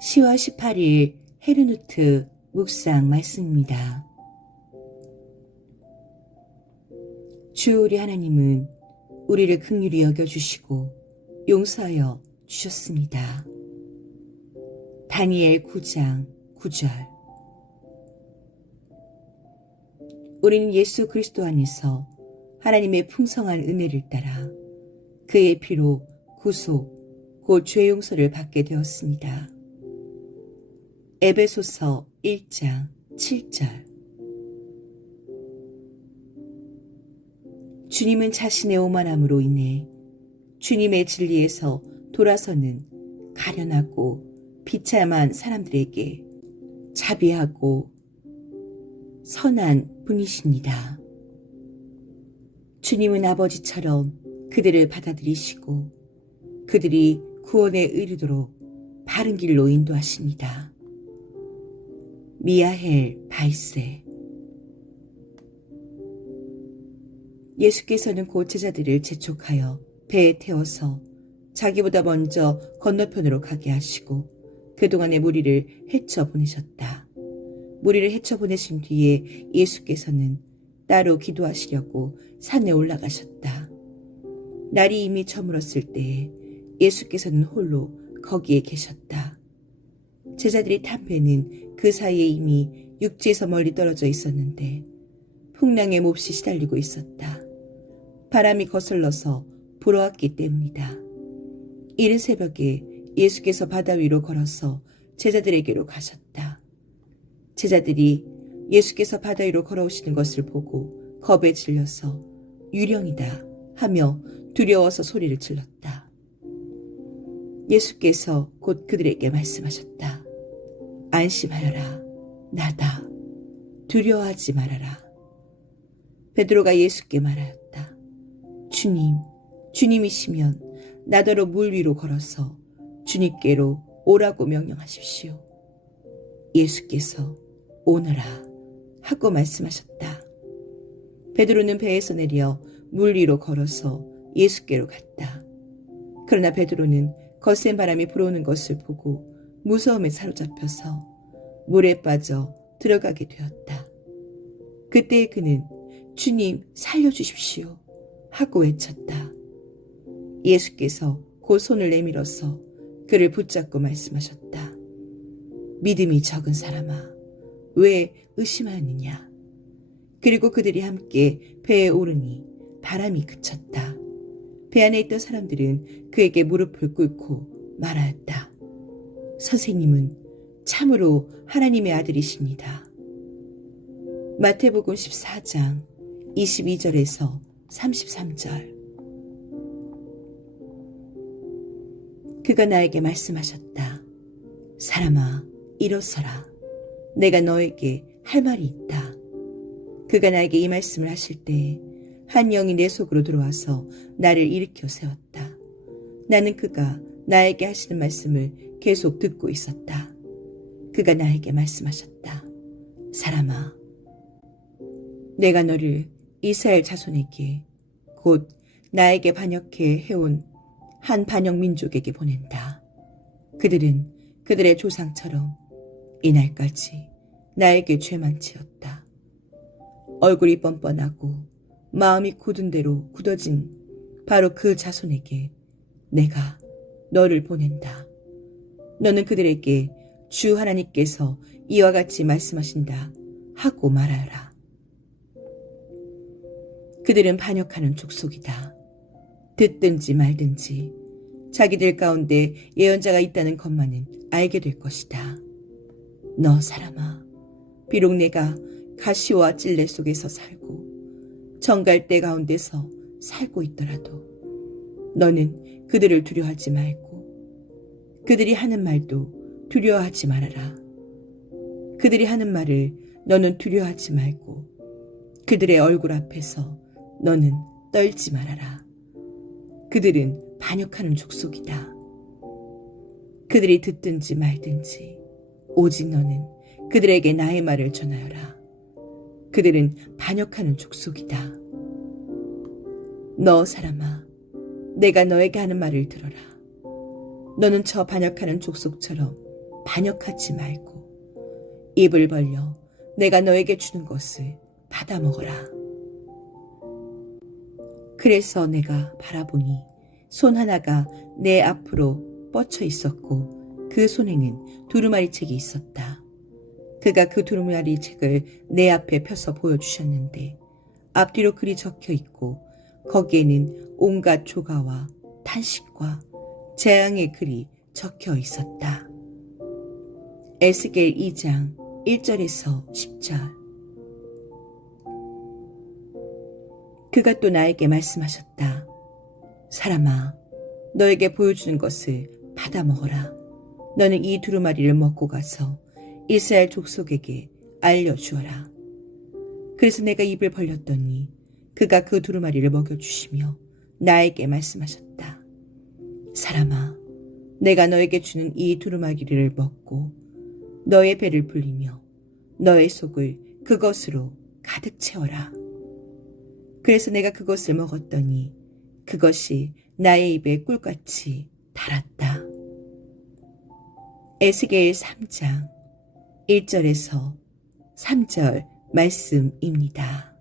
10월 18일 헤르누트 묵상 말씀입니다. 주 우리 하나님은 우리를 극률히 여겨주시고 용서하여 주셨습니다. 다니엘 9장 9절 우리는 예수 그리스도 안에서 하나님의 풍성한 은혜를 따라 그의 피로 구속, 곧 죄 용서를 받게 되었습니다. 에베소서 1장 7절 주님은 자신의 오만함으로 인해 주님의 진리에서 돌아서는 가련하고 비참한 사람들에게 자비하고 선한 분이십니다. 주님은 아버지처럼 그들을 받아들이시고 그들이 구원에 이르도록 바른 길로 인도하십니다. 미야헬 바이세 예수께서는 곧 제자들을 재촉하여 배에 태워서 자기보다 먼저 건너편으로 가게 하시고 그동안의 무리를 헤쳐 보내셨다. 무리를 헤쳐 보내신 뒤에 예수께서는 따로 기도하시려고 산에 올라가셨다. 날이 이미 저물었을 때에 예수께서는 홀로 거기에 계셨다. 제자들이 탄 배는 그 사이에 이미 육지에서 멀리 떨어져 있었는데 풍랑에 몹시 시달리고 있었다. 바람이 거슬러서 불어왔기 때문이다. 이른 새벽에 예수께서 바다 위로 걸어서 제자들에게로 가셨다. 제자들이 예수께서 바다 위로 걸어오시는 것을 보고 겁에 질려서 유령이다 하며 두려워서 소리를 질렀다. 예수께서 곧 그들에게 말씀하셨다. 안심하여라. 나다. 두려워하지 말아라. 베드로가 예수께 말하였다. 주님, 주님이시면 나더러 물 위로 걸어서 주님께로 오라고 명령하십시오. 예수께서 오너라 하고 말씀하셨다. 베드로는 배에서 내려 물 위로 걸어서 예수께로 갔다. 그러나 베드로는 거센 바람이 불어오는 것을 보고 무서움에 사로잡혀서 물에 빠져 들어가게 되었다. 그때 그는 주님 살려주십시오 하고 외쳤다. 예수께서 그 손을 내밀어서 그를 붙잡고 말씀하셨다. 믿음이 적은 사람아, 왜 의심하느냐? 그리고 그들이 함께 배에 오르니 바람이 그쳤다. 배 안에 있던 사람들은 그에게 무릎을 꿇고 말하였다. 선생님은 참으로 하나님의 아들이십니다. 마태복음 14장 22절에서 33절 그가 나에게 말씀하셨다. 사람아, 일어서라. 내가 너에게 할 말이 있다. 그가 나에게 이 말씀을 하실 때 한 영이 내 속으로 들어와서 나를 일으켜 세웠다. 나는 그가 나에게 하시는 말씀을 계속 듣고 있었다. 그가 나에게 말씀하셨다. 사람아, 내가 너를 이스라엘 자손에게 곧 나에게 반역해 해온 한 반역 민족에게 보낸다. 그들은 그들의 조상처럼 이날까지 나에게 죄만 지었다. 얼굴이 뻔뻔하고 마음이 굳은 대로 굳어진 바로 그 자손에게 내가 너를 보낸다. 너는 그들에게 주 하나님께서 이와 같이 말씀하신다 하고 말하라. 그들은 반역하는 족속이다. 듣든지 말든지 자기들 가운데 예언자가 있다는 것만은 알게 될 것이다. 너 사람아, 비록 내가 가시와 찔레 속에서 살고 정갈대 가운데서 살고 있더라도 너는 그들을 두려워하지 말고 그들이 하는 말도 두려워하지 말아라. 그들이 하는 말을 너는 두려워하지 말고 그들의 얼굴 앞에서 너는 떨지 말아라. 그들은 반역하는 족속이다. 그들이 듣든지 말든지 오직 너는 그들에게 나의 말을 전하여라. 그들은 반역하는 족속이다. 너 사람아, 내가 너에게 하는 말을 들어라. 너는 저 반역하는 족속처럼 반역하지 말고 입을 벌려 내가 너에게 주는 것을 받아 먹어라. 그래서 내가 바라보니 손 하나가 내 앞으로 뻗쳐 있었고 그 손에는 두루마리 책이 있었다. 그가 그 두루마리 책을 내 앞에 펴서 보여주셨는데 앞뒤로 글이 적혀 있고 거기에는 온갖 조가와 탄식과 재앙의 글이 적혀 있었다. 에스겔 2장 1절에서 10절 그가 또 나에게 말씀하셨다. 사람아, 너에게 보여주는 것을 받아 먹어라. 너는 이 두루마리를 먹고 가서 이스라엘 족속에게 알려주어라. 그래서 내가 입을 벌렸더니 그가 그 두루마리를 먹여주시며 나에게 말씀하셨다. 사람아, 내가 너에게 주는 이 두루마기를 먹고 너의 배를 불리며 너의 속을 그것으로 가득 채워라. 그래서 내가 그것을 먹었더니 그것이 나의 입에 꿀같이 달았다. 에스겔 3장 1절에서 3절 말씀입니다.